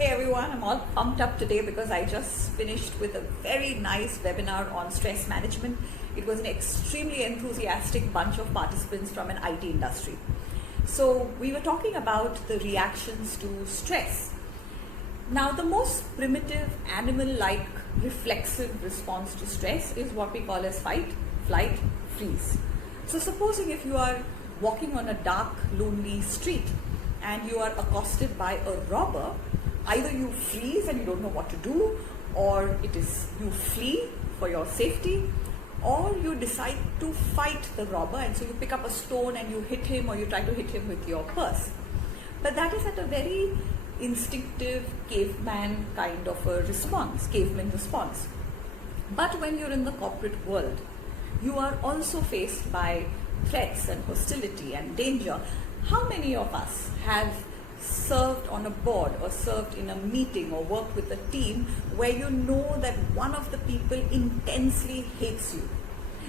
Hey everyone, I'm all pumped up today because I just finished with a very nice webinar on stress management. It was an extremely enthusiastic bunch of participants from an IT industry. So we were talking about the reactions to stress. Now the most primitive animal-like reflexive response to stress is what we call as fight, flight, freeze. So supposing if you are walking on a dark, lonely street and you are accosted by a robber, either you freeze and you don't know what to do, or it is you flee for your safety, or you decide to fight the robber, and so you pick up a stone and you hit him, or you try to hit him with your purse. But that is at a very instinctive caveman kind of a response, caveman response. But when you're in the corporate world, you are also faced by threats and hostility and danger. How many of us have served on a board or served in a meeting or worked with a team where you know that one of the people intensely hates you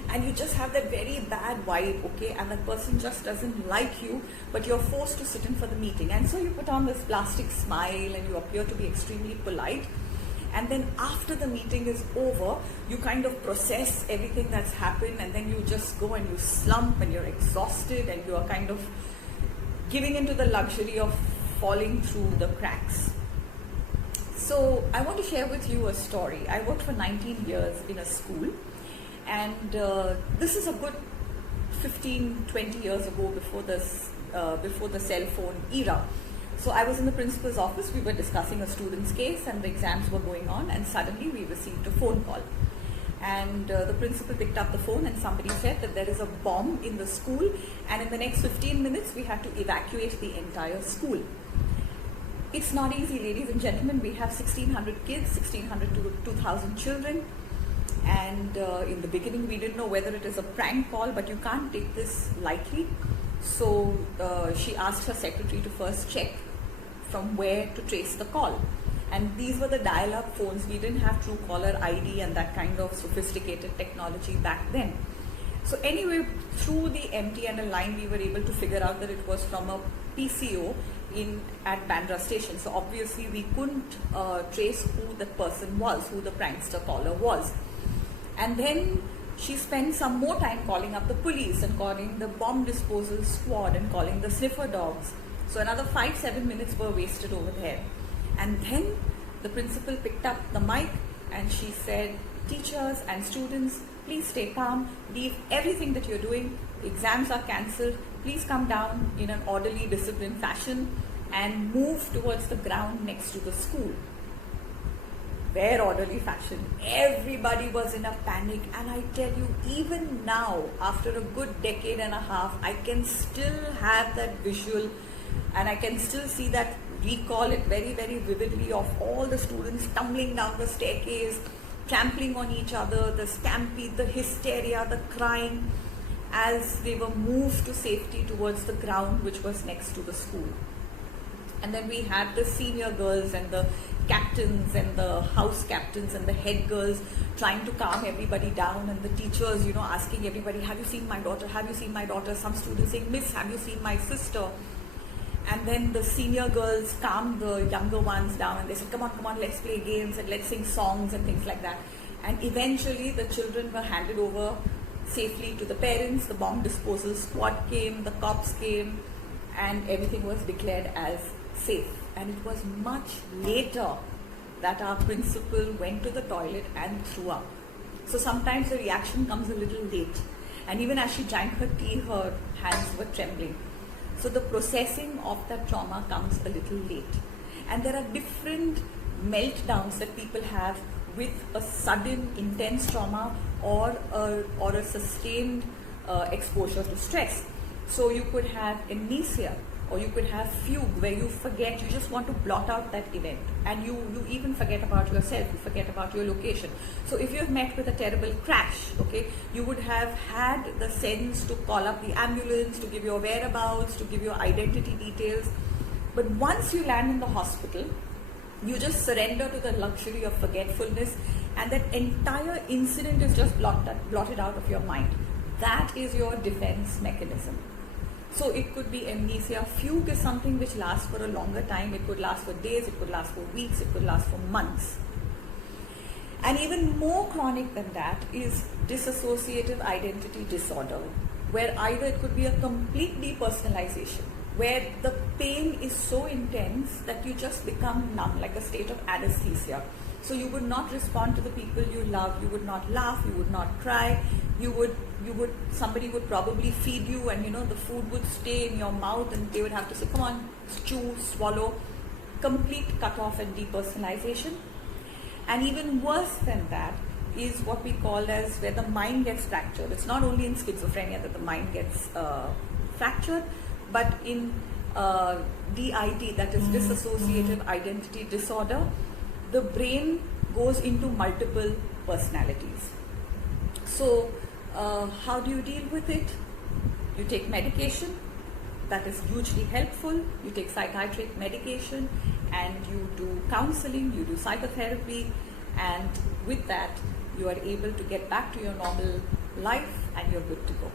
and you just have that very bad vibe, okay, and that person just doesn't like you, but you're forced to sit in for the meeting, and so you put on this plastic smile and you appear to be extremely polite, and then after the meeting is over you kind of process everything that's happened, and then you just go and you slump and you're exhausted and you are kind of giving into the luxury of falling through the cracks. So I want to share with you a story. I worked for 19 years in a school, and this is a good 15-20 years ago, before the cell phone era. So I was in the principal's office, we were discussing a student's case and the exams were going on, and suddenly we received a phone call. And the principal picked up the phone and somebody said that there is a bomb in the school, and in the next 15 minutes we have to evacuate the entire school. It's not easy, ladies and gentlemen. We have 1,600 kids, 1,600 to 2,000 children, and in the beginning we didn't know whether it is a prank call, but you can't take this lightly. So she asked her secretary to first check from where to trace the call. And these were the dial-up phones. We didn't have Truecaller ID and that kind of sophisticated technology back then. So anyway, through the MTNL line, we were able to figure out that it was from a PCO at Bandra station. So obviously we couldn't trace who the person was, who the prankster caller was. And then she spent some more time calling up the police and calling the bomb disposal squad and calling the sniffer dogs. So another 5-7 minutes were wasted over there. And then the principal picked up the mic and she said, teachers and students, please stay calm, leave everything that you're doing, exams are cancelled, please come down in an orderly, disciplined fashion and move towards the ground next to the school. Very orderly fashion. Everybody was in a panic, and I tell you, even now, after a good decade and a half, I can still have that visual and I can still see that, recall it very, very vividly, of all the students tumbling down the staircase, trampling on each other, the stampede, the hysteria, the crying, as they were moved to safety towards the ground which was next to the school. And then we had the senior girls and the captains and the house captains and the head girls trying to calm everybody down, and the teachers, asking everybody, have you seen my daughter? Have you seen my daughter? Some students saying, Miss, have you seen my sister? And then the senior girls calmed the younger ones down and they said, come on, let's play games and let's sing songs and things like that. And eventually the children were handed over safely to the parents. The bomb disposal squad came, the cops came, and everything was declared as safe. And it was much later that our principal went to the toilet and threw up. So sometimes the reaction comes a little late. And even as she drank her tea, her hands were trembling. So the processing of that trauma comes a little late. And there are different meltdowns that people have with a sudden intense trauma or a sustained exposure to stress. So you could have amnesia, or you could have fugue, where you forget, you just want to blot out that event, and you even forget about yourself, you forget about your location. So if you've met with a terrible crash, okay, you would have had the sense to call up the ambulance, to give your whereabouts, to give your identity details. But once you land in the hospital, you just surrender to the luxury of forgetfulness, and that entire incident is just blotted out of your mind. That is your defense mechanism. So it could be amnesia. Fugue is something which lasts for a longer time. It could last for days, it could last for weeks, it could last for months. And even more chronic than that is dissociative identity disorder, where either it could be a complete depersonalization, where the pain is so intense that you just become numb, like a state of anesthesia. So you would not respond to the people you love, you would not laugh, you would not cry, somebody would probably feed you, and the food would stay in your mouth and they would have to say, come on, chew, swallow. Complete cut off and depersonalization. And even worse than that is what we call as where the mind gets fractured. It's not only in schizophrenia that the mind gets fractured, but in DID, that is dissociative identity disorder, the brain goes into multiple personalities. So how do you deal with it? You take medication. That is hugely helpful. You take psychiatric medication and you do counseling, you do psychotherapy, and with that you are able to get back to your normal life and you're good to go.